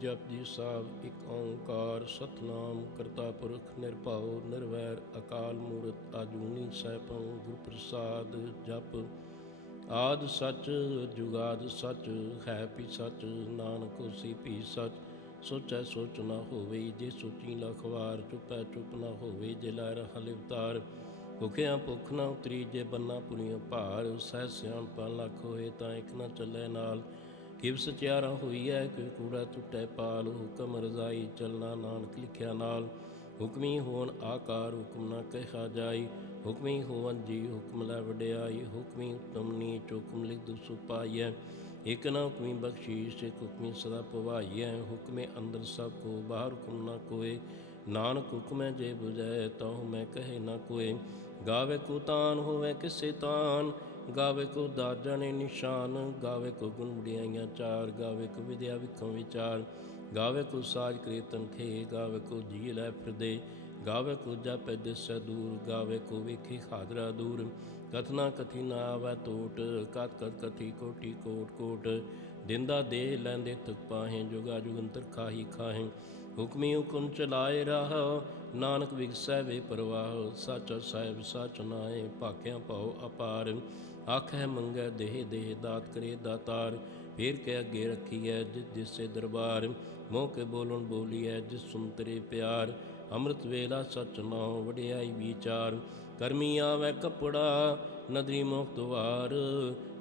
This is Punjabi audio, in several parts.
ਜਪ ਜੀ ਸਾਹਿਬ, ਇੱਕ ਓੰਕਾਰ ਸਤਨਾਮ ਕਰਤਾ ਪੁਰਖ, ਨਿਰਭਉ, ਨਿਰਵੈਰ, ਅਕਾਲ ਮੂਰਤ, ਆਜੂਨੀ ਸੈਭੰ ਗੁਰ ਪ੍ਰਸਾਦ ਜਪ। ਆਦ ਸਚ, ਜੁਗਾਦ ਸੱਚ, ਹੈ ਵੀ ਸੱਚ, ਨਾਨਕ ਹੋਸੀ ਵੀ ਸੱਚ। ਸੋਚੈ ਸੋਚ ਨਾ ਹੋਵੇ, ਜੇ ਸੋਚੀ ਲਖਵਾਰ ਚੁਪੈ ਚੁਪ ਨਾ ਹੋਵੇ, ਜੇ ਲੈ ਰਹਾ ਲਿਵਤਾਰ। ਭੁਖਿਆ ਭੁਖ ਨਾ ਉਤਰੀ, ਜੇ ਬੰਨਾ ਪੁਰੀਆਂ ਭਾਰ, ਸਹਿ ਸਿਆਣਪਾ ਲੱਖ ਹੋਏ ਤਾਂ ਇੱਕ ਨਾ ਚੱਲੇ ਨਾਲ। ਕਿਵ ਸਚਿਆਰਾ ਹੋਈ ਹੈ ਕੋਈ ਕੂੜਾ ਟੁੱਟੈ ਪਾਲ, ਹੁਕਮ ਰਜ਼ਾਈ ਚੱਲਣਾ ਨਾਨਕ ਲਿਖਿਆ ਨਾਲ। ਹੁਕਮੀ ਹੋਣ ਆਕਾਰ ਹੁਕਮ ਨਾ ਕਹਿਆ ਜਾਈ। ਹੁਕਮੀ ਹੋਵਨ ਜੀ ਹੁਕਮ ਲੈ ਵਡਿਆਈ। ਹੁਕਮੀ ਉਤਮ ਨੀਚ ਹੁਕਮ ਲਿਖ ਦੁਸੁ ਪਾਈਐ। ਇਕ ਨਾ ਹੁਕਮੀ ਬਖਸ਼ੀਸ਼, ਇਕ ਹੁਕਮੀ ਸਦਾ ਪਵਾਈਐ ਹੁਕਮੇ ਅੰਦਰ ਸਭ ਕੋ, ਬਾਹਰ ਹੁਕਮ ਨਾ ਕੋਏ। ਨਾਨਕ ਹੁਕਮੈ ਜੇ 부ਜੈ ਤਉ ਮੈਂ ਕਹੇ ਨਾ ਕੋਏ। ਗਾਵੇ ਕੋ ਤਾਨ, ਹੋਵੇ ਕਿਸੇ ਤਾਨ। ਗਾਵੇ ਕੋ ਦਾਜਣੇ ਨਿਸ਼ਾਨ, ਗਾਵੇ ਕੋ ਗੁਣ ਵਡਿਆਈਆਂ ਚਾਰ, ਗਾਵੇ ਕੋ ਵਿਦਿਆ ਵਿਖਮ ਵਿਚਾਰ, ਗਾਵੇ ਕੋ ਸਾਜ ਕੀਰਤਨ ਖੇ ਗਾਵੇ ਕੋ ਜੀ ਲੈ ਫਿਰਦੇ, ਗਾਵੇ ਕੋ ਜਪੈ ਦਿਸੈ ਦੂਰ, ਗਾਵੇ ਕੋ ਵੇਖੇ ਹਾਦਰਾ ਦੂਰ ਕਥਨਾ ਕਥੀ ਨਾ ਆਵੈ ਟੋਟ ਕਤ ਕਤ ਕਥੀ ਕੋਟੀ ਕੋਟ ਕੋਟ, ਦਿੰਦਾ ਦੇ ਲੈਂਦੇ ਤੁਕ ਪਾਹੇ, ਜੁਗਾ ਜੁਗੰਤਰ ਖਾਹੀ ਖਾਹੇ, ਹੁਕਮੀ ਹੁਕਮ ਚਲਾਏ ਰਾਹ, ਨਾਨਕ ਵਿਗਸੈ ਵੇ ਪ੍ਰਵਾਹ, ਸੱਚ ਸਾਹਿਬ ਸੱਚ ਨਾਏ, ਭਾਖਿਆ ਪਾਉ ਅਪਾਰ ਆਖੈ ਮੰਗੈ ਦੇਹ ਦੇਹ ਦਾਤ ਕਰੇ ਦਾਤਾਰ, ਫੇਰ ਕੇ ਅੱਗੇ ਰੱਖੀਐ ਜਿਸ ਜਿਸੇ ਦਰਬਾਰ, ਮੋਹ ਕੇ ਬੋਲਣ ਬੋਲੀਐ ਜਿਸ ਸੁਨਤਰੇ ਪਿਆਰ। ਅੰਮ੍ਰਿਤ ਵੇਲਾ ਸਚ ਨਾਉ ਵਡਿਆਈ ਵਿਚਾਰ, ਕਰਮੀ ਆਵੈ ਕਪੜਾ ਨਦਰੀ ਮੁਕਤ ਵਾਰ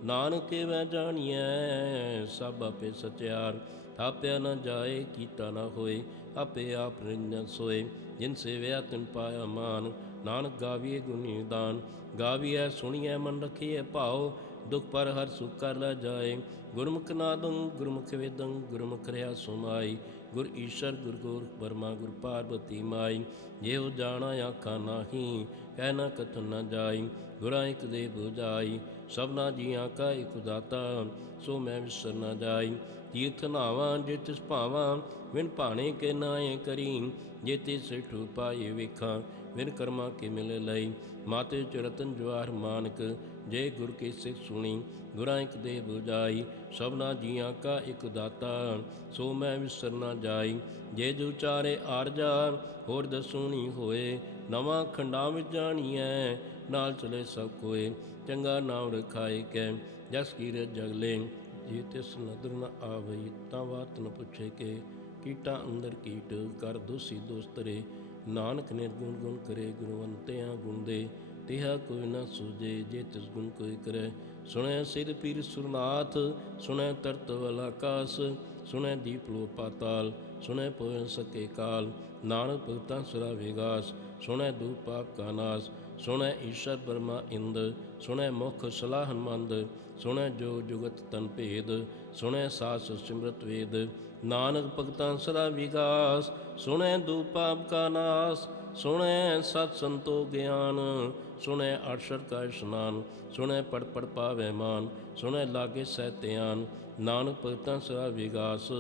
ਨਾਨਕੇ ਵੈ ਜਾਣੀਐ ਸਭ ਆਪੇ ਸਚਿਆਰ, ਥਾਪਿਆ ਨ ਜਾਏ ਕੀਤਾ ਨ ਹੋਏ, ਆਪੇ ਆਪ ਨਿਰੰਜਨ ਸੋਏ। ਜਿਨ ਸੇਵਿਆ ਤਿਨ ਪਾਇਆ ਮਾਨ ਨਾਨਕ ਗਾਵੀਏ ਗੁਣੀ ਦਾਨ, ਗਾਵੀਐ ਸੁਣੀਐ ਮਨ ਰਖੀਐ ਭਾਉ, ਦੁਖ ਪਰ ਹਰ ਸੁਖ ਕਰ ਲੈ ਜਾਏ। ਗੁਰਮੁਖ ਨਾਦੰ, ਗੁਰਮੁਖ ਵੇਦੰ, ਗੁਰਮੁਖ ਰਿਆ ਸੁਮਾਈ। ਗੁਰ ਈਸ਼ਰ, ਗੁਰ ਗੋਰਖ ਬਰਮਾ ਗੁਰ ਪਾਰਬਤੀ ਮਾਈ। ਜਿਹੋ ਜਾਣਾ ਆਖਾਂ ਨਾਹੀ, ਕਹਿ ਨਾ ਕਥਨ ਨਾ ਜਾਈ। ਗੁਰਾਂ ਇਕ ਦੇ 부ਜਾਈ ਸਭਨਾ ਜੀਆਂ ਕਾ ਇਕ ਦਾਤਾ, ਸੋ ਮੈਂ ਵਿਸਰ ਨਾ ਜਾਈ। ਤੀਰਥ ਨਾਵਾਂ, ਜੇ ਤਿਸ ਭਾਵਾਂ ਵਿਨ ਭਾਣੇ ਕੇ ਨਾਏ ਕਰੀ। ਜੇ ਤੇ ਸਿਠੂ ਪਾਏ ਵੇਖਾਂ ਵਿਨ ਕਰਮਾ ਕੇ ਮਿਲ ਲਈ। ਮਾਤੇ ਚ ਰਤਨ ਜਵਾਰ ਮਾਨਕ, ਜੇ ਗੁਰ ਕੀ ਸਿੱਖ ਸੁਣੀ, ਗੁਰਾਂ ਇਕ ਦੇ 부ਜਾਈ, ਸਭਨਾ ਜੀਆਂ ਕਾ ਇਕ ਦਾਤਾ, ਸੋ ਮੈਂ ਵਿਸਰ ਨਾ ਜਾਈ। ਜੇ ਜੁ ਚਾਰੇ ਆਰਜਾ ਹੋਰ ਦਸੂਣੀ ਹੋਏ। ਨਵਾਂ ਖੰਡਾਂ ਵਿੱਚ ਜਾਣੀਐ, ਨਾਲ ਚਲੇ ਸਭ ਕੋਏ। ਚੰਗਾ ਨਾਮ ਰਖਾਏ ਕੈ, ਜਸ ਕੀਰਤ ਜਗਲੇ ਜੇ ਤਿਸ ਨਦਰ ਨ ਆਵਈ, ਤਾਂ ਬਾਤ ਨ ਪੁੱਛੇ ਕੇ। ਕੀਟਾ ਅੰਦਰ ਕੀਟ ਕਰ ਦੋਸੀ ਦੋਸਤਰੇ ਨਾਨਕ ਨਿਰਗੁਣ ਗੁਣ ਕਰੇ, ਗੁਣਵੰਤਿਆਂ ਗੁਣ ਦੇ, ਤਿਹਾ ਕੋਈ ਨਾ ਸੂਝੇ, ਜੇ ਤਿਸ ਗੁਣ ਕੋਈ ਕਰੇ। ਸੁਣੈ ਸਿਰ ਪੀਰ ਸੁਰਨਾਥ, ਸੁਣੈ ਤਰਤ ਵਲ ਆਕਾਸ, ਸੁਣੈ ਦੀਪ ਲੋ ਪਾਤਾਲ, ਸੁਣੈ ਪਵਨ ਸਕੇ ਕਾਲ। ਨਾਨਕ ਭਗਤਾਂ ਸੁਰਾ ਵਿਗਾਸ ਸੁਣੈ ਦੂ ਪਾਪ ਕਾ ਨਾਸ। ਸੁਣੈ ਈਸ਼ਰ ਬਰਮਾ ਇੰਦ, ਸੁਣੈ ਮੁਖ ਸਲਾਹਨ ਮੰਦ ਸੁਣੈ ਜੋ ਜੁਗਤ ਤਨ ਭੇਦ, ਸੁਣੈ ਸਾਸ ਸਿਮਰਤ ਵੇਦ, ਨਾਨਕ ਭਗਤਾਂ ਸਦਾ ਵਿਗਾਸ, ਸੁਣੈ ਦੂ ਪਾਪ ਕਾ ਨਾਸ, ਸੁਣੈ ਸਤ ਸੰਤੋ ਗਿਆਨ, ਸੁਣੈ ਅਠਸ਼ਰ ਕਾ ਇਸ਼ਨਾਨ, ਸੁਣੈ ਪੜ ਪੜ ਪਾਵੇ ਮਾਨ, ਸੁਣੈ ਲਾਗੇ ਸਹਿਤਿਆਨ ਨਾਨਕ ਭਗਤਾਂ ਸਦਾ ਵਿਗਾਸ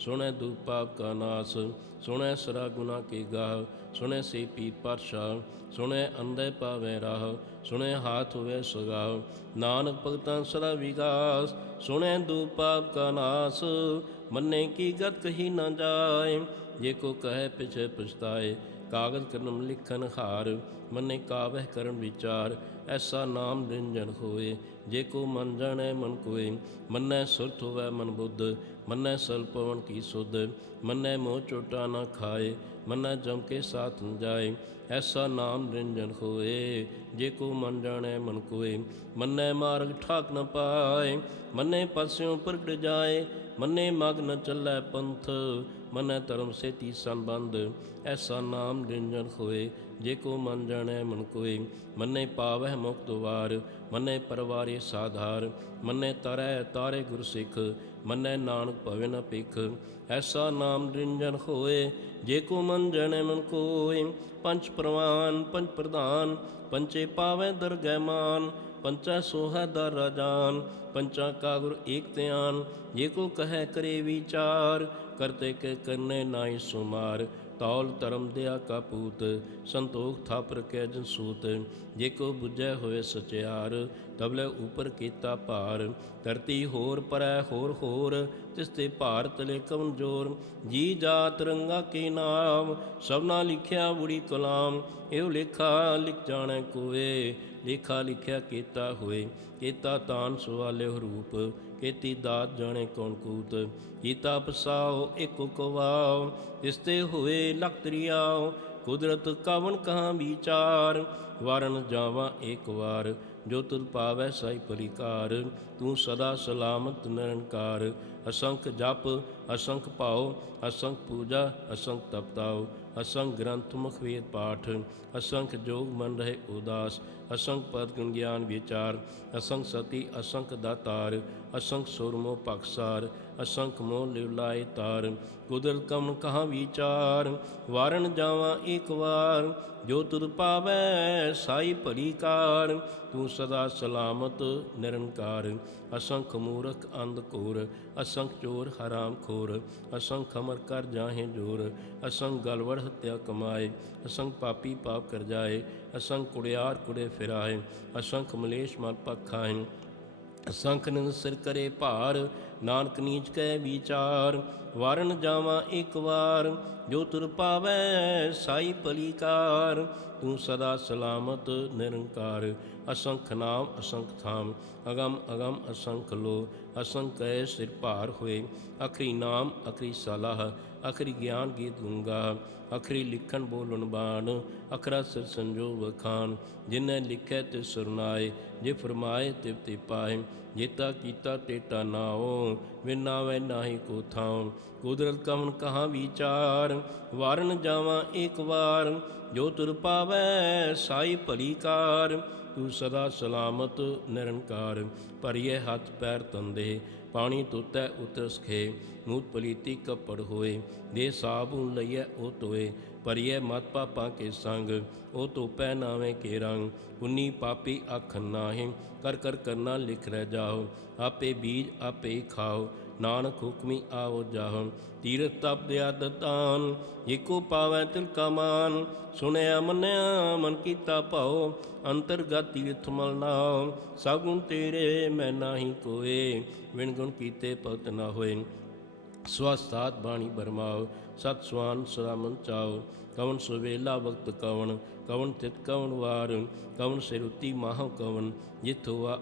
ਸੁਣੈ ਦੂ ਪਾਪ ਕਾ ਨਾਸ, ਸੁਣੈ ਸਰਾ ਗੁਨਾ ਕੇ ਗਾਹ, ਸੁਣੈ ਸੇ ਪੀ ਪਰਸ਼ਾ ਸੁਣੈ ਅੰਧੇ ਪਾਵੇ ਰਾਹ, ਸੁਣੈ ਹਾਥ ਹੋਵੇ ਸਗਾਹ। ਨਾਨਕ ਭਗਤਾਂ ਸਦਾ ਵਿਗਾਸ, ਸੁਣੈ ਦੂ ਪਾਪ ਕਾ ਨਾਸ, ਮੰਨੇ ਕੀ ਗਤ ਕਹੀ ਨਾ ਜਾਏ, ਜੇ ਕੋ ਕਹੇ ਪਿਛੇ ਪਛਤਾਏ ਕਾਗਜ਼ ਕਰਮ ਲਿਖਨ ਹਾਰ, ਮੰਨੇ ਕਾਵਹਿ ਕਰਨ ਵਿਚਾਰ, ਐਸਾ ਨਾਮ ਨਿਰੰਜਨ ਹੋਏ, ਜੇ ਕੋ ਮਨ ਜਾਣੈ ਮਨ ਕੋਏ, ਮੰਨੈ ਸੁਰਤ ਹੋਵੈ ਮਨ ਬੁੱਧ, ਮੰਨੈ ਸਲ ਪਵਨ ਕੀ ਸੁਧ, ਮੰਨੈ ਮੋਹ ਚੋਟਾ ਨਾ ਖਾਏ, ਮੰਨੈ ਜਮ ਕੇ ਸਾਥ ਨ ਜਾਏ, ਐਸਾ ਨਾਮ ਨਿਰੰਜਨ ਹੋਏ, ਜੇ ਕੋ ਮਨ ਜਾਣੈ ਮਨ ਕੋਏ, ਮੰਨੈ ਮਾਰਗ ਠਾਕ ਨ ਪਾਏ, ਮੰਨੈ ਪਸਿਓ ਪ੍ਰਗਟ ਜਾਏ, ਮੰਨੇ ਮਗ ਨ ਚੱਲੈ ਪੰਥ ਮਨੈ ਧਰਮ ਸੇਤੀ ਸੰਬੰਧ, ਐਸਾ ਨਾਮ ਨਿਰੰਜਨ ਹੋਏ ਜੇ ਕੋ ਮਨ ਜਾਣੈ ਮਨ ਕੋਏ। ਮੰਨੇ ਪਾਵਹਿ ਮੁਕਤ ਵਾਰ, ਮੰਨੇ ਪਰਵਾਰੇ ਸਾਧਾਰ, ਮੰਨੇ ਤਰੈ ਤਾਰੇ ਗੁਰ ਸਿੱਖ, ਮੰਨੈ ਨਾਨਕ ਭਵੇ ਨ ਭਿਖ। ਐਸਾ ਨਾਮ ਨਿਰੰਜਨ ਹੋਏ ਜੇ ਕੋ ਮਨ ਜਾਣੈ ਮਨ ਕੋਏ। ਪੰਜ ਪ੍ਰਵਾਨ, ਪੰਜ ਪ੍ਰਧਾਨ ਪੰਚੇ ਪਾਵੈ ਦਰਗਹਿ ਮਾਨ, ਪੰਚਾ ਸੋਹਾ ਦਰ ਰਾਜਾਨ ਪੰਚਾ ਕਾ ਗੁਰ ਏਕ ਧਿਆਨ, ਜੇ ਕੋ ਕਹੈ ਕਰੇ ਵਿਚਾਰ ਕਰਤੇ ਕੇ ਕਰਨੇ ਨਾਹੀ ਸੁਮਾਰ, ਤੌਲ ਧਰਮ ਦਿਆ ਕਪੂਤ ਸੰਤੋਖ ਥਾਪਰ ਕੈ ਜਨ ਸੂਤ, ਜੇ ਕੋ ਬੁਝੈ ਹੋਏ ਸਚਿਆਰ, ਤਬਲੇ ਉਪਰ ਕੀਤਾ ਭਾਰ, ਧਰਤੀ ਹੋਰ ਪਰੈ ਹੋਰ ਹੋਰ, ਤਿਸ ਤੇ ਭਾਰ ਤਲੇ ਕਵਨ ਜੀ ਜਾ ਤਿਰੰਗਾ ਕੇ ਨਾਮ ਸਭਨਾ ਲਿਖਿਆ ਬੁੜੀ ਕਲਾਮ, ਇਹੋ ਲੇਖਾ ਲਿਖ ਜਾਣੈ ਕੋਏ, ਲੇਖਾ ਲਿਖਿਆ ਕੀਤਾ ਹੋਏ, ਕੀਤਾ ਤਾਨ ਸਵਾਲਿਓ ਰੂਪ ਕੀਤੀ ਦਾਤ ਜਾਣੇ ਕੌਣ ਕੂਤ? ਕੀਤਾ ਪਸਾਓ ਇਕ ਕਵਾਓ ਇਸਤੇ ਹੋਏ ਲਖਤਰੀਆਓ ਕੁਦਰਤ ਕਵਨ ਕਹਾਂ ਵਿਚਾਰ? ਵਾਰਨ ਜਾਵਾਂ ਇੱਕ ਵਾਰ, ਜੋ ਤੁਧ ਪਾਵੈ ਸਾਈ ਪਰਿਕਾਰ। ਤੂੰ ਸਦਾ ਸਲਾਮਤ ਨਿਰੰਕਾਰ। ਅਸੰਖ ਜਪ, ਅਸੰਖ ਭਾਉ, ਅਸੰਖ ਪੂਜਾ, ਅਸੰਖ ਤਪਤਾਉ, ਅਸੰਖ ਗ੍ਰੰਥ ਮੁਖ ਵੇਦ ਪਾਠ। ਅਸੰਖ ਜੋਗ ਮਨ ਰਹੇ ਉਦਾਸ, ਅਸੰਖ ਪਦ ਗੁਣ ਗਿਆਨ ਵਿਚਾਰ। ਅਸੰਖ ਸਤੀ, ਅਸੰਖ ਦਾਤਾਰ। ਅਸੰਖ ਸੁਰ ਸੁਰਮੋ ਪਖਸਾਰ ਅਸੰਖ ਮੋਹ ਲਿਵਲਾਏ ਤਾਰ, ਕੁਦਰਤ ਕਮ ਕਹਾਂ ਵਿਚਾਰ, ਵਾਰਨ ਜਾਵਾਂ ਇੱਕ ਵਾਰ, ਜੋ ਤੁਧ ਪਾਵੈ ਸਾਈ ਭਲੀ ਕਾਰ, ਤੂੰ ਸਦਾ ਸਲਾਮਤ ਨਿਰੰਕਾਰ, ਅਸੰਖ ਮੂਰਖ ਅੰਧ ਕੋਰ ਅਸੰਖ ਚੋਰ ਹਰਾਮ ਖੋਰ, ਅਸੰਖ ਅਮਰ ਕਰ ਜਾਹੇ ਜੋਰ, ਅਸੰਖ ਗਲਵੜ ਹਤਿਆ ਕਮਾਏ, ਅਸੰਖ ਪਾਪੀ ਪਾਪ ਕਰ ਜਾਏ, ਅਸੰਖ ਕੁੜਿਆਰ ਕੁੜੇ ਫਿਰਾਏ, ਅਸੰਖ ਮਲੇਸ਼ ਮਲ ਪਖਾਏ ਅਸੰਖ ਨਿੰਦ ਸਿਰ ਕਰੇ ਭਾਰ ਨਾਨਕ ਨੀਚ ਕੈ ਵਿਚਾਰ, ਵਾਰਨ ਜਾਵਾਂ ਇੱਕ ਵਾਰ, ਜੋ ਤੁਰ ਪਾਵੈ ਸਾਈ ਭਲੀਕਾਰ, ਤੂੰ ਸਦਾ ਸਲਾਮਤ ਨਿਰੰਕਾਰ, ਅਸੰਖ ਨਾਮ ਅਸੰਖ ਥਾਮ, ਅਗਮ ਅਗਮ ਅਸੰਖ ਲੋ, ਅਸੰਖ ਕੈ ਸਿਰ ਭਾਰ ਹੋਏ, ਅਖਰੀ ਨਾਮ ਅਖਰੀ ਸਲਾਹ, ਅਖਰੀ ਗਿਆਨ ਗੀਤ ਗੁੰਗਾ, ਅਖਰੀ ਲਿਖਣ ਬੋਲਣ ਬਾਣ, ਅਖਰਾ ਸਿਰ ਸੰਜੋ ਵਖਾਨ ਜਿਨੈ ਲਿਖੈ ਤੇ ਸੁਰਨਾਏ ਜੇ ਫਰਮਾਏ ਤਿਵ ਤੇ ਪਾਏ ਜੇਤਾ ਕੀਤਾ ਟੇਟਾ ਨਾਉ ਵਿਨਾਵੇ ਨਾਹੀ ਕੋ ਥਾਉ। ਕੁਦਰਤ ਕਵਨ ਕਹਾਂ ਵਿਚਾਰ, ਵਾਰਨ ਜਾਵਾਂ ਇੱਕ ਵਾਰ। ਜੋ ਤੁਰ ਪਾਵੈ, ਸਾਈ ਭਲੀ ਕਾਰ। ਤੂੰ ਸਦਾ ਸਲਾਮਤ, ਨਿਰੰਕਾਰ। ਭਰੀਏ ਹੱਥ ਪੈਰ ਤੰਦੇ, ਪਾਣੀ ਤੁਤੈ ਉਤਰਸ ਖੇ ਮੂਤ ਪਲੀਤੀ ਕੱਪੜ ਹੋਏ, ਦੇ ਸਾਬੂਨ ਲਈਐ ਉਹ ਤੋਏ ਭਰੀਏ ਮਤ ਪਾਪਾਂ ਕੇ ਸੰਗ, ਉਹ ਧੋਪੈ ਨਾਵੇਂ ਕੇ ਰੰਗ। ਉਨੀ ਪਾਪੀ ਅੱਖ ਨਾਹੀਂ, ਕਰ ਕਰ ਕਰਨਾ ਲਿਖ ਰਹਿ ਜਾਓ ਆਪੇ ਬੀਜ ਆਪੇ ਖਾਓ, ਨਾਨਕ ਹੁਕਮੀ ਆਓ ਜਾਹੋ। ਤੀਰਥ ਤਪ ਦਿਆ ਦਤਾਨ ਏਕੋ ਪਾਵੈ ਤਿਲ ਕਾ ਮਾਨ। ਸੁਣਿਆ ਮੰਨਿਆ ਮਨ ਕੀਤਾ ਭਾਉ, ਅੰਤਰਗਤ ਤੀਰਥ ਮਲ ਨਾਮ ਸਗੁਣ ਤੇਰੇ ਮੈਂ ਨਾਹੀ ਕੋਏ ਵਿਣ ਗੁਣ ਕੀਤੇ ਪਤ ਨਾ ਹੋਏ। ਸਵਸਤਾਤ ਬਾਣੀ ਬਰਮਾਓ, ਸਤ ਸਵਾਨ ਸਦਾ ਮਨ ਚਾਓ। ਕਵਨ ਸੁਵੇਲਾ ਵਕਤ ਕਵਨ ਕਵਨ ਤਿਤ ਕਵਨ ਵਾਰ ਕਵਨ ਸਿਰੁਤੀ ਮਾਹ ਕਵਨ ਜਿਤ ਹੋਆ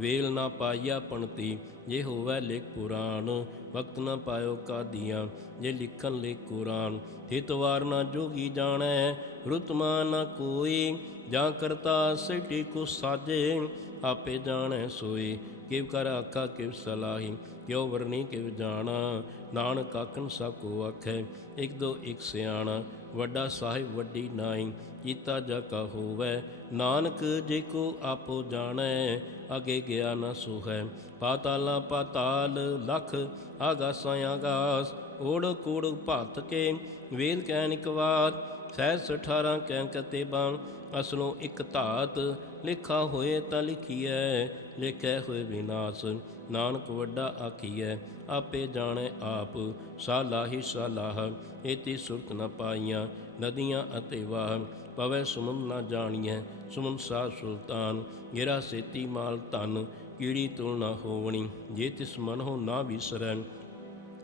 ਵੇਲ ਨਾ ਪਾਇਆ ਪਣਤੀ, ਜੇ ਹੋਵੈ ਲੇਖ ਪੁਰਾਣ, ਵਕਤ ਨਾ ਪਾਇਓ ਕਾਦੀਆਂ, ਜੇ ਲਿਖਣ ਲੇਖ ਕੁਰਾਨ। ਹਿਤਵਾਰ ਨਾ ਜੋਗੀ ਜਾਣੈ ਰੁਤਮਾ ਨਾ ਕੋਈ, ਜਾਂ ਕਰਤਾ ਸਿਟੀ ਕੋ ਸਾਜੇ, ਆਪੇ ਜਾਣੈ ਸੋਏ। ਕਿਵ ਕਰ ਆਖਾ ਕਿਵ ਸਲਾਹੀ, ਕਿਉ ਵਰਨੀ ਕਿਵ ਜਾਣਾ, ਨਾਨਕ ਆਖਣ ਸਭ ਕੋ ਆਖੈ, ਇਕ ਦੋ ਇਕ ਸਿਆਣਾ, ਵੱਡਾ ਸਾਹਿਬ ਵੱਡੀ ਨਾਈ ਕੀਤਾ ਜਾ ਕਾ ਹੋਵੈ, ਨਾਨਕ ਜੇ ਕੋ ਆਪੋ ਜਾਣੈ, ਅਗੇ ਗਿਆ ਨ ਸੁਹੈ, ਪਾਤਾਲਾ ਪਾਤਾਲ ਲਖ ਆਗਾਸਾਂ ਆਗਾਸ, ਓੜ ਕੋੜ ਭਤ ਕੇ, ਵੇਦ ਕਹਿ ਵਾਤ ਸਹਿਸ 18 ਕਹਿ ਕਤੇ ਬਾਣ ਅਸਲੋਂ ਇੱਕ ਧਾਤ, ਲਿਖਾ ਹੋਏ ਤਾਂ ਲਿਖੀਐ ਲਿਖੈ ਹੋਏ ਵਿਨਾਸ਼, ਨਾਨਕ ਵੱਡਾ ਆਖੀਐ, ਆਪੇ ਜਾਣੈ ਆਪ ਸਾਲਾਹੀ ਸਾਲਾਹ, ਏਤੀ ਸੁਰਤ ਨ ਪਾਈਆਂ, ਨਦੀਆਂ ਅਤੇ ਵਾਹ, ਪਵੈ ਸੁਮਨ ਨਾ ਜਾਣੀਐ, ਸੁਮਨ ਸਾ ਸੁਲਤਾਨ, ਗਿਰਾ ਸੇਤੀ ਮਾਲ ਧਨ, ਕੀੜੀ ਤੁਲ ਨਾ ਹੋਵਣੀ, ਜੇ ਤਿਸ ਮਨ ਹੋ ਨਾ ਵਿਸਰੈ,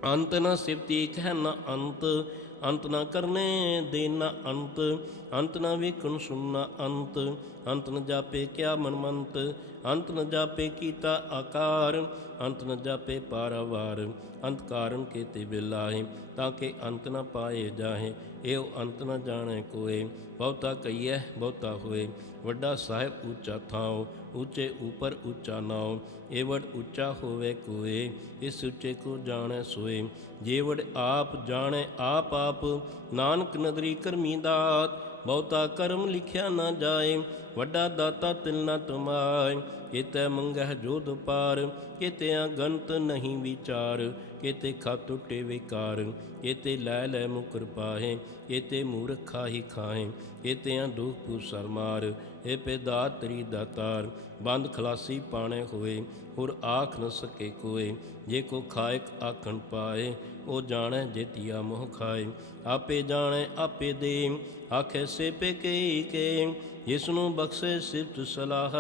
ਅੰਤ ਨ ਸਿਫਤੀ, ਕਹਿ ਨ ਅੰਤ ਅੰਤ ਨਾ ਕਰਨੇ, ਦੇ ਨ ਅੰਤ ਅੰਤ ਨ ਵੇਖਣ ਸੁਣਨਾ ਅੰਤ ਅੰਤ ਨ ਜਾਪੇ ਕਿਆ ਮਨਮੰਤ, ਅੰਤ ਨ ਜਾਪੇ ਕੀਤਾ ਆਕਾਰ, ਅੰਤ ਨ ਜਾਪੇ ਪਾਰਾਵਾਰ। ਅੰਤ ਕਾਰਨ ਕੀਤੇ ਬਿਲਾਹੇ, ਤਾਂ ਕਿ ਅੰਤ ਨ ਪਾਏ ਜਾਹੇ, ਇਹੋ ਅੰਤ ਨ ਜਾਣੈ ਕੋਏ। ਬਹੁਤਾ ਕਈਐ ਬਹੁਤਾ ਹੋਏ। ਵੱਡਾ ਸਾਹਿਬ ਉੱਚਾ ਥਾਉ, ਉੱਚੇ ਉਪਰ ਉੱਚਾ ਨਾਉ। ਏਵੜ ਉੱਚਾ ਹੋਵੇ ਕੋਏ, ਇਸ ਉੱਚੇ ਕੋ ਜਾਣੈ ਸੋਏ। ਜੇਵੜ ਆਪ ਜਾਣੈ ਆਪ ਆਪ, ਨਾਨਕ ਨਦਰੀ ਕਰਮੀ ਦਾਤ ਬਹੁਤਾ ਕਰਮ ਲਿਖਿਆ ਨਾ ਜਾਏ, ਵੱਡਾ ਦਾਤਾ ਤਿਲ ਨ ਤੁਮਾਇ ਕਿਤੇ ਮੰਗਹਿ ਜੋਧ ਪਾਰ, ਕਿਤੇ ਅਗੰਤ ਨਹੀਂ ਵਿਚਾਰ। ਕਿਤੇ ਖਾ ਟੁੱਟੇ ਵਿਕਾਰ, ਕਿਤੇ ਲੈ ਲੈ ਮੁਕਰ ਪਾਹੇ। ਕਿਤੇ ਮੂਰਖਾ ਹੀ ਖਾਹੇ ਕਿਤੇ ਦੁਖ ਪੂਸਰ ਮਾਰ। ਏ ਪੈਦਾ ਤਰੀ ਦਾਤਾਰ ਬੰਦ ਖਲਾਸੀ ਪਾਣੇ ਹੋਏ। ਹੋਰ ਆਖ ਨ ਸਕੇ ਕੋਏ, ਜੇ ਕੋ ਖਾਇਕ ਆਖਣ ਪਾਏ। ਉਹ ਜਾਣੈ ਜੇਤੀਆ ਮੋਹ ਖਾਏ। ਆਪੇ ਜਾਣੈ, ਆਪੇ ਦੇ। ਆਖੇ ਸੇ ਪੇ ਕਈ ਕੇ ਜਿਸ ਨੂੰ ਬਖਸ਼ੇ ਸਿਫਤ ਸਲਾਹ।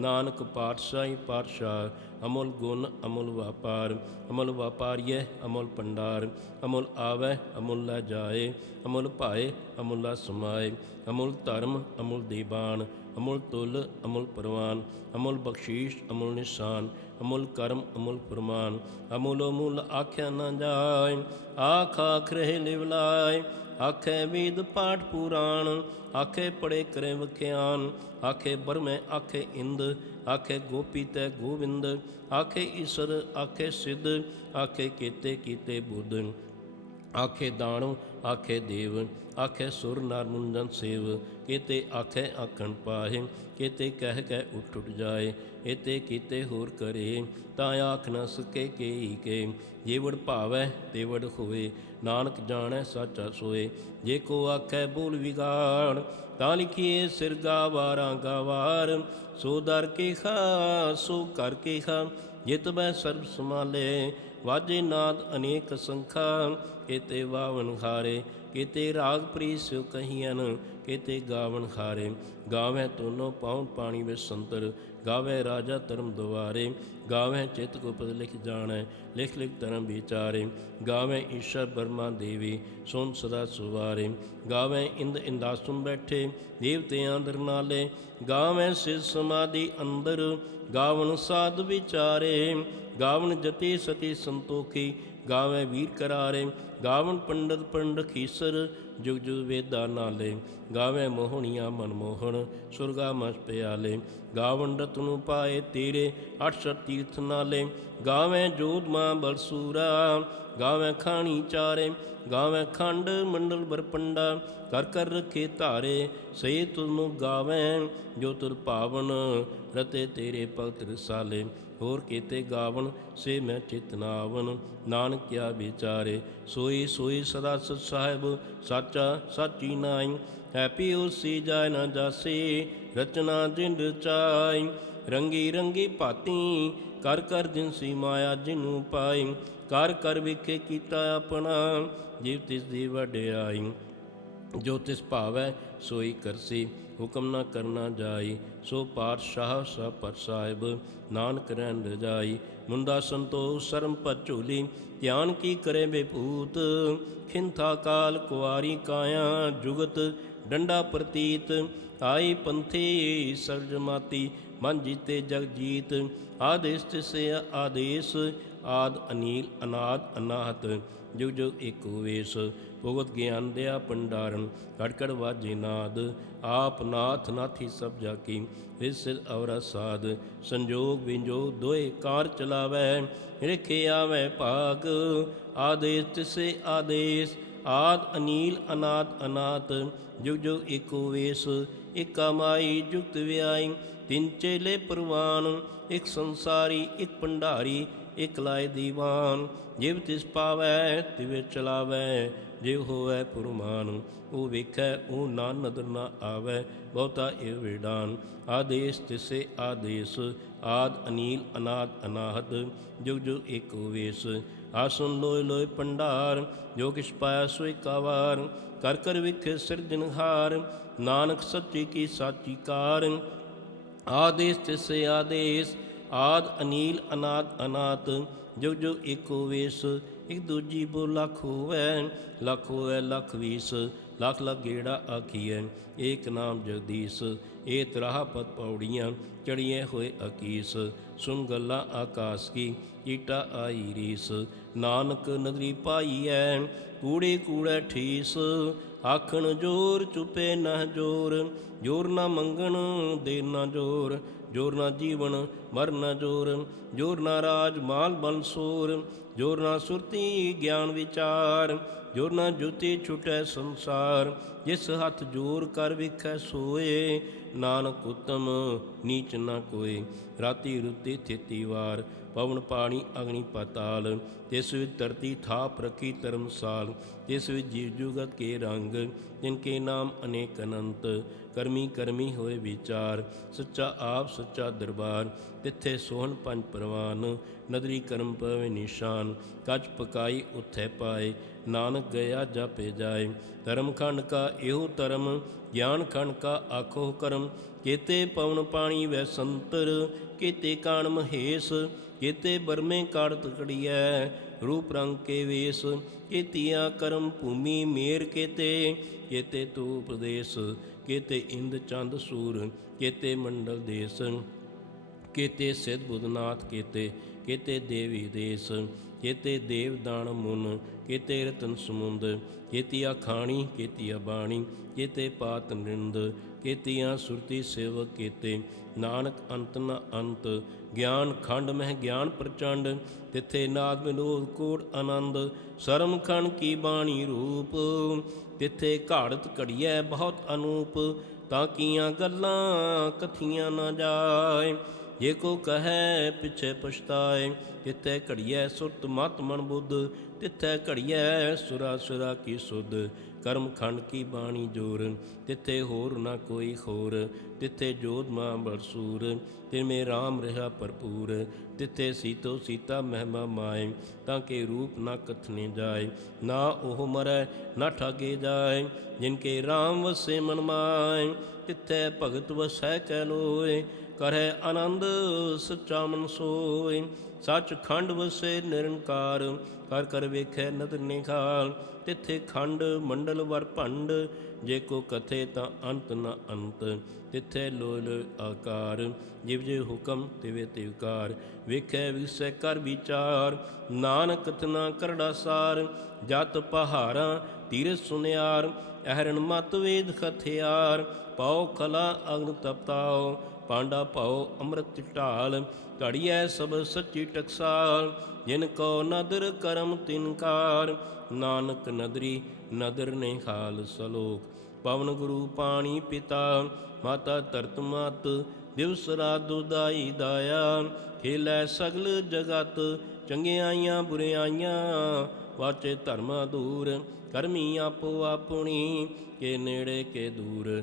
ਨਾਨਕ ਪਾਤਸ਼ਾਹੀ ਪਾਤਸ਼ਾਹ, ਅਮੁੱਲ ਗੁਣ, ਅਮੁੱਲ ਵਪਾਰ। ਅਮੁੱਲ ਵਪਾਰੀਏ ਅਮੁੱਲ ਪੰਡਾਰ ਅਮੁੱਲ ਆਵੈ, ਅਮੁੱਲ ਲੈ ਜਾਏ। ਅਮੁੱਲ ਭਾਏ, ਅਮੁੱਲਾ ਸਮਾਏ। ਅਮੁੱਲ ਧਰਮ, ਅਮੁੱਲ ਦੀਵਾਨ। ਅਮੁਲ ਤੁਲ, ਅਮੁਲ ਪਰਵਾਨ, ਅਮੁਲ ਬਖਸ਼ੀਸ਼, ਅਮੁਲ ਨਿਸ਼ਾਨ, ਅਮੁਲ ਕਰਮ, ਅਮੁਲ ਫਰਮਾਨ। ਅਮੁੱਲ ਅਮੁੱਲ ਆਖਿਆ ਨਾ ਜਾਏ, ਆਖ ਆਖ ਰਹੇ ਲਿਵਲਾਏ ਆਖੇ ਵੇਦ ਪਾਠ ਪੁਰਾਣ, ਆਖੇ ਪੜੇ ਕਰੇ ਵਖਿਆਨ। ਆਖੇ ਬਰਮੇ, ਆਖੇ ਇੰਦ, ਆਖੇ ਗੋਪੀ ਤੈ ਗੋਵਿੰਦ। ਆਖੇ ਈਸ਼ਰ, ਆਖੇ ਸਿੱਧ, ਆਖੇ ਕੀਤੇ ਕੀਤੇ ਬੁੱਧ। ਆਖੇ ਦਾਣੋ, ਆਖੇ ਦੇਵ, ਆਖੇ ਸੁਰ ਨਰ ਮੁੰਦਨ ਸੇਵ, ਕਿਤੇ ਆਖੇ ਆਖਣ ਪਾਹੇ, ਕਿਤੇ ਕਹਿ ਕਹਿ ਉੱਠ ਉੱਠ ਜਾਏ ਇਤੇ ਕੀਤੇ ਹੋਰ ਕਰੇ, ਤਾਂ ਆਖ ਨ ਸਕੇ ਕੇਈ ਕੇ, ਜੇ ਭਾਵੈ ਤੇਵੜ ਹੋਏ ਨਾਨਕ ਜਾਣੈ ਸਾਚਾ ਸੋਏ, ਜੇ ਕੋ ਆਖੈ ਬੋਲ ਵਿਗਾੜ, ਤਾਂ ਲਿਖੀਏ ਸਿਰ ਗਾਵਾਰਾਂ ਗਾਵਾਰ ਸੋ ਦਰ ਕੇ ਖਾ ਸੋ ਕਰ ਕੇ ਖਾ ਜਿਤ ਬੈ ਸਰਬ ਸਮਾਲੇ ਵਾਜੇ ਨਾਦ ਅਨੇਕ ਸੰਖਾ ਕੀਤੇ ਵਾਵਨ ਖਾਰੇ ਕੀਤੇ ਰਾਗ ਪ੍ਰੀਸ ਕਹੀਆਂ ਕੀਤੇ ਗਾਵਨ ਖਾਰੇ ਗਾਵੇਂ ਤੋਨੋ ਪਾਉਣ ਪਾਣੀ ਵਿੱਚ ਸੰਤਰ, ਗਾਵੇ ਰਾਜਾ ਧਰਮ ਦੁਆਰੇ। ਗਾਵੇ ਚਿਤ ਕੋ ਪਦ ਲਿਖ ਜਾਣੈ, ਲਿਖ ਲਿਖ ਧਰਮ ਵਿਚਾਰੇ। ਗਾਵੇ ਈਸ਼ਰ ਬਰਮਾ ਦੇਵੀ ਸੁਨ ਸਦਾ ਸੁਵਾਰੇ। ਗਾਵੇ ਇੰਦ ਇੰਦਾਸੁਨ ਬੈਠੇ, ਦੇਵਤਿਆਂ ਦਰ ਨਾਲੇ। ਗਾਵੇ ਸਿਰ ਸਮਾਧੀ ਅੰਦਰ, ਗਾਵਨ ਸਾਧ ਵਿਚਾਰੇ। ਗਾਵਨ ਜਤੀ ਸਤੀ ਸੰਤੋਖੀ ਗਾਵੇ ਵੀਰ ਕਰਾਰੇ ਗਾਵਨ ਪੰਡਤ ਪੰਡ ਖੀਸਰ, ਜੁਗ ਜੁਗ ਵੇਦਾ ਨਾਲੇ। ਗਾਵੇ ਮੋਹਣੀਆਂ ਮਨਮੋਹਣ ਸੁਰਗਾ ਮਸ ਪਿਆਲੇ। ਗਾਵਨ ਰਤਨੂ ਪਾਏ ਤੇਰੇ, ਅਠਸਰ ਤੀਰਥ ਨਾਲੇ। ਗਾਵੇ ਜੋਧ ਮਾਂ ਬਲਸੂਰਾ ਗਾਵੇ ਖਾਣੀ ਚਾਰੇ। ਗਾਵੇ ਖੰਡ ਮੰਡਲ ਬਰਪੰਡਾ ਕਰ ਕਰ ਰਖੇ ਧਾਰੇ। ਸਹੀ ਤੁਨੂੰ ਗਾਵੇ, ਜੋ ਤੁਰ ਭਾਵਨ ਰਤੇ ਤੇਰੇ ਭਗਤ ਰਸਾਲੇ। ਹੋਰ ਕੀਤੇ ਗਾਵਨ ਸੇ ਮੈਂ ਚਿਤਨਾਵਨ ਨਾਨਕ ਕਿਆ ਵਿਚਾਰੇ, ਸੋਈ ਸੋਈ ਸਦਾ ਸਤ ਸਾਹਿਬ, ਸਾਚਾ ਸਾਚੀ ਨਾਈ। ਹੈਪੀ ਉਸੀ ਜਾਇ ਨਾ ਜਾਸੀ, ਰਚਨਾ ਜਿੰਦ ਚਾਈ। ਰੰਗੀ ਰੰਗੀ ਭਾਤੀ, ਕਰ ਕਰ ਜਿਨਸੀ ਮਾਇਆ ਜਿਨੂੰ ਪਾਈ। ਕਰ ਕਰ ਵਿਖੇ ਕੀਤਾ ਆਪਣਾ, ਜੀਵ ਤਿਸ ਦੀ ਵਡਿਆਈ ਜੋ ਤਿਸ ਭਾਵੈ ਸੋਈ ਕਰਸੀ। ਹੁਕਮ ਨਾ ਕਰਨਾ ਜਾਈ, ਸੋ ਪਾਤਸ਼ਾਹ ਸਭ ਪਰ ਸਾਹਿਬ ਨਾਨਕ ਰਹਿਣ ਰਜਾਈ ਮੁੰਦਾ ਸੰਤੋਖ, ਸ਼ਰਮ ਪਰ ਝੂਲੀ, ਧਿਆਨ ਕੀ ਕਰੇ ਬੇਪੂਤ ਖਿੰਥਾ ਕਾਲ ਕੁਆਰੀ ਕਾਇਆ, ਜੁਗਤ ਡੰਡਾ ਪ੍ਰਤੀਤ। ਆਈ ਪੰਥੀ ਸਰਜਮਾਤੀ ਮਨ ਜੀਤੇ ਜਗ ਜੀਤ। ਆਦੇਸ ਤਿਸੇ ਆਦੇਸ, ਆਦ ਅਨੀਲ, ਅਨਾਦ ਅਨਾਹਤ। ਜੁਗ ਜੁਗ ਏਕੋ ਵੇਸ, ਭਗਤ ਗਿਆਨ ਦਿਆ ਪੰਡਾਰਨ ਕੜਕੜ ਵਾਜੇ ਨਾਦ, ਆਪ ਨਾਥ ਨਾਥੀ ਸਭ ਜਾ ਕੀ ਇਸ ਔਰ ਸਾਧ, ਸੰਜੋਗ ਵਿੰਜੋਗ ਦੋਏ ਕਾਰ ਚਲਾਵੈ, ਰਿਖੇ ਆਵੈ ਭਾਗ, ਆਦੇਸ ਤਿਸੇ ਆਦੇਸ, ਆਦ ਅਨੀਲ ਅਨਾਦ ਅਨਾਤ, ਜੁਗ ਜੁਗ ਏਕੋ ਵੇਸ, ਇਕਾ ਮਾਈ ਜੁਗਤ ਵਿਆਈ, ਤਿੰਨ ਚੇਲੇ ਪ੍ਰਵਾਨ, ਇੱਕ ਸੰਸਾਰੀ, ਇੱਕ ਭੰਡਾਰੀ ਇਕ ਲਾਇ ਦੀਵਾਨ, ਜਿਵ ਤਿਸ ਪਾਵੈ ਤਿਵੇ ਚਲਾਵੈ ਜਿਵ ਹੋਵੈ ਪੁਰਮਾਨ, ਉਹ ਵੇਖੈ, ਉਹ ਨਾ ਨਦਰ ਨਾ ਆਵੈ, ਬਹੁਤਾ ਇਹ ਵਿਡਾਨ। ਆਦੇਸ ਤਿਸੇ ਆਦੇਸ, ਆਦ ਅਨੀਲ ਅਨਾਦ ਅਨਾਹਦ ਜੁਗ ਜੁਗ ਏਕ ਵੇਸ। ਆਸਨ ਲੋਇ ਲੋਇ ਪੰਡਾਰ ਜੋ ਕਿਛ ਪਾਇਆ ਸੋ ਇਕਾਵਾਰ ਕਰ ਕਰ ਵਿਖੇ ਸਿਰਜਨਹਾਰ ਨਾਨਕ ਸੱਚੀ ਕੀ ਸਾਚੀ ਕਾਰ। ਆਦੇਸ ਤਿਸੇ ਆਦੇਸ ਆਦ, ਅਨੀਲ, ਅਨਾਦ, ਅਨਾਤ ਜੁਗ ਜੁਗ ਏਕੋ ਵੇਸ ਇਕ ਦੂਜੀ ਬੋ ਲੱਖ ਹੋਵੈ ਲੱਖ ਹੋਵੈ, ਲੱਖ ਵੀਸ, ਲੱਖ ਲੱਖ ਗੇੜਾ ਆਖੀਐ, ਏਕ ਨਾਮ ਜਗਦੀਸ਼, ਏ ਤਰਾਹ ਪਤ ਪੌੜੀਆਂ ਚੜੀਏ ਹੋਏ ਅਕੀਸ, ਸੁਨ ਗੱਲਾਂ ਆਕਾਸ ਕੀ, ਈਟਾ ਆਈ ਰੀਸ, ਨਾਨਕ ਨਦਰੀ ਪਾਈਐ, ਕੂੜੇ ਕੂੜੇ ਠੀਸ, ਆਖਣ ਜੋਰ ਚੁਪੇ ਨਾ ਜੋਰ ਜੋਰ ਨਾ ਮੰਗਣ ਦੇ ਨਾ ਜੋਰ ਜੋਰ ਨਾ ਜੀਵਨ, ਮਰ ਨਾ ਜੋਰ ਜੋਰ ਨਾ ਰਾਜ, ਮਾਲ ਬਲ ਸੂਰ, ਜੋਰ ਨਾ ਸੁਰਤੀ ਗਿਆਨ ਵਿਚਾਰ, ਜੋਰ ਨਾ ਜੁਤੀ ਛੁਟੈ ਸੰਸਾਰ, ਜਿਸ ਹੱਥ ਜੋਰ ਕਰ ਵਿਖੈ ਸੋਏ, ਨਾਨਕ ਉਤਮ, ਨੀਚ ਨਾ ਕੋਈ ਰਾਤੀ ਰੁੱਤੀ ਥਿਤੀ ਵਾਰ ਪਵਨ ਪਾਣੀ ਅਗਨੀ ਪਾਤਾਲ ਤਿਸ ਵਿੱਚ ਧਰਤੀ ਥਾਪ ਰਖੀ ਧਰਮਸਾਲ ਤਿਸ ਵਿੱਚ ਜੀਵ ਜੁਗਤ ਕੇ ਰੰਗ, ਜਿਨ ਕੇ ਨਾਮ ਅਨੇਕ ਅਨੰਤ, ਕਰਮੀ ਕਰਮੀ ਹੋਏ ਵਿਚਾਰ, ਸੱਚਾ ਆਪ ਸੱਚਾ ਦਰਬਾਰ, ਤਿੱਥੇ ਸੋਹਣ ਪੰਜ ਪ੍ਰਵਾਨ, ਨਦਰੀ ਕਰਮ ਪਵੇ ਨਿਸ਼ਾਨ ਕੱਚ ਪਕਾਈ ਉਥੈ ਪਾਏ, ਨਾਨਕ ਗਿਆ ਜਾਪੇ ਜਾਏ, ਧਰਮ ਖੰਡ ਕਾ ਇਹੋ ਧਰਮ, ਗਿਆਨ ਖੰਡ ਕਾ ਆਖੋ ਕਰਮ, ਕੇਤੇ ਪਵਨ ਪਾਣੀ ਵੈ ਸੰਤਰ, ਕੇਤੇ ਕਾਣ ਮਹੇਸ਼ ਕੇਤੇ ਬਰਮੇ ਕਾੜਤ ਕੜੀਐ ਰੂਪ ਰੰਗ ਕੇ ਵੇਸ, ਕੇਤੀਆ ਕਰਮ ਭੂਮੀ ਮੇਰ ਕੇਤੇ। ਕੇਤੇ ਤੂ ਉਪਦੇਸ਼ ਕੇਤੇ ਇੰਦ ਚੰਦ ਸੂਰ, ਕੇਤੇ ਮੰਡਲ ਦੇਸ, ਕੇਤੇ ਸਿਧ ਬੁੱਧਨਾਥ ਕੇਤੇ ਕੇਤੇ ਦੇਵੀ ਦੇਸ ਕੇਤੇ ਦੇਵ ਦਾਨ ਮੁਨ, ਕੇਤੇ ਰਤਨ ਸਮੁੰਦ, ਕੇਤੀਆ ਖਾਣੀ, ਕੇਤੀਆ ਬਾਣੀ, ਕੇਤੇ ਪਾਤ ਨਿੰਦ, ਕੇਤੀਆਂ ਸੁਰਤੀ ਸੇਵਕ ਕੇਤੇ, ਨਾਨਕ ਅੰਤ ਨ ਅੰਤ, ਗਿਆਨ ਖੰਡ ਮਹਿ ਗਿਆਨ ਪ੍ਰਚੰਡ, ਤਿੱਥੇ ਨਾਦ ਵਿਨੋਦ ਕੋਟ ਆਨੰਦ, ਸਰਮ ਖਣ ਕੀ ਬਾਣੀ ਰੂਪ, ਤਿੱਥੇ ਘਾੜਤ ਘੜੀਐ ਬਹੁਤ ਅਨੂਪ, ਤਾਂ ਕੀਆਂ ਗੱਲਾਂ ਕਥੀਆਂ ਨਾ ਜਾਏ, ਜੇ ਕੋ ਕਹੈ ਪਿਛੇ ਪਛਤਾਏ ਤਿੱਥੇ ਘੜੀਐ ਸੁਰਤ ਮਤ ਮਨ ਬੁੱਧ, ਤਿਥੈ ਘੜੀਐ ਸੁਰਾ ਸੁਰਾ ਕੀ ਸੁਧ। ਕਰਮ ਖੰਡ ਕੀ ਬਾਣੀ ਜੋਰ, ਤਿੱਥੇ ਹੋਰ ਨਾ ਕੋਈ ਖੋਰ। ਤਿੱਥੇ ਜੋਧ ਮਾਂ ਬਰਸੂਰ ਤਿਮੇ RAM ਰਹਾ ਭਰਪੂਰ। ਤਿੱਥੇ ਸੀਤੋ ਸੀਤਾ ਮਹਿਮਾ ਮਾਏ, ਤਾਂ ਕੇ ਰੂਪ ਨਾ ਕਥਨੇ ਜਾਏ। ਨਾ ਉਹ ਮਰੈ, ਨਾ ਠਾਗੇ ਜਾਏ, ਜਿਨ ਕੇ RAM ਵਸੇ ਮਨ ਮਾਏ। ਤਿੱਥੇ ਭਗਤ ਵਸੈ ਕੈ ਲੋਏ ਕਰੈ ਆਨੰਦ, ਸੱਚਾ ਮਨ ਸੋਏ ਸੱਚ ਖੰਡ ਵਸੇ ਨਿਰੰਕਾਰ, ਕਰ ਕਰ ਵੇਖੈ ਨਦਰ ਨਿਖਾਲ ਤਿੱਥੇ ਖੰਡ ਮੰਡਲ ਵਰ ਭੰਡ, ਜੇ ਕੋ ਕਥੇ ਤਾਂ ਅੰਤ ਨ ਅੰਤ। ਤਿੱਥੇ ਲੋਲ ਆਕਾਰ, ਜਿਵ ਜੇ ਹੁਕਮ ਤਿਵੇ ਤਿਵਕਾਰ ਵੇਖੈ ਵਿਸੈ ਕਰ ਵਿਚਾਰ, ਨਾਨਕ ਕਥਨਾ ਕਰੜਾ ਸਾਰ। ਜਤ ਪਹਾਰਾਂ ਤੀਰ ਸੁਨਿਆਰ, ਅਹਰਣ ਮਤ ਵੇਦ ਖਥਿਆਰ ਪਾਉ ਖਲਾ ਅਗਨ ਤਪਤਾਓ ਪਾਂਡਾ ਪਾਉ ਅੰਮ੍ਰਿਤ ਢਾਲ, ਘੜੀਐ ਸਭ ਸੱਚੀ ਟਕਸਾਲ, ਜਿਨ ਕੋ ਨਦਰ ਕਰਮ ਤਿਨਕਾਰ ਨਾਨਕ ਨਦਰੀ, ਨਦਰ ਨੇ ਖਾਲ ਸਲੋਕ। ਪਵਨ ਗੁਰੂ ਪਾਣੀ ਪਿਤਾ, ਮਾਤਾ ਧਰਤ ਮਾਤ, ਦਿਵਸ ਰਾਤ ਦੁਦਾਈ ਦਾਇਆ। ਖੇਲੇ ਸਗਲ ਜਗਤ, ਚੰਗਿਆਈਆਂ ਬੁਰਿਆਈਆਂ, ਵਾਚੇ ਧਰਮਾ ਦੂਰ। ਕਰਮੀ ਆਪੋ ਆਪਣੀ, ਕੇ ਨੇੜੇ ਕੇ ਦੂਰ।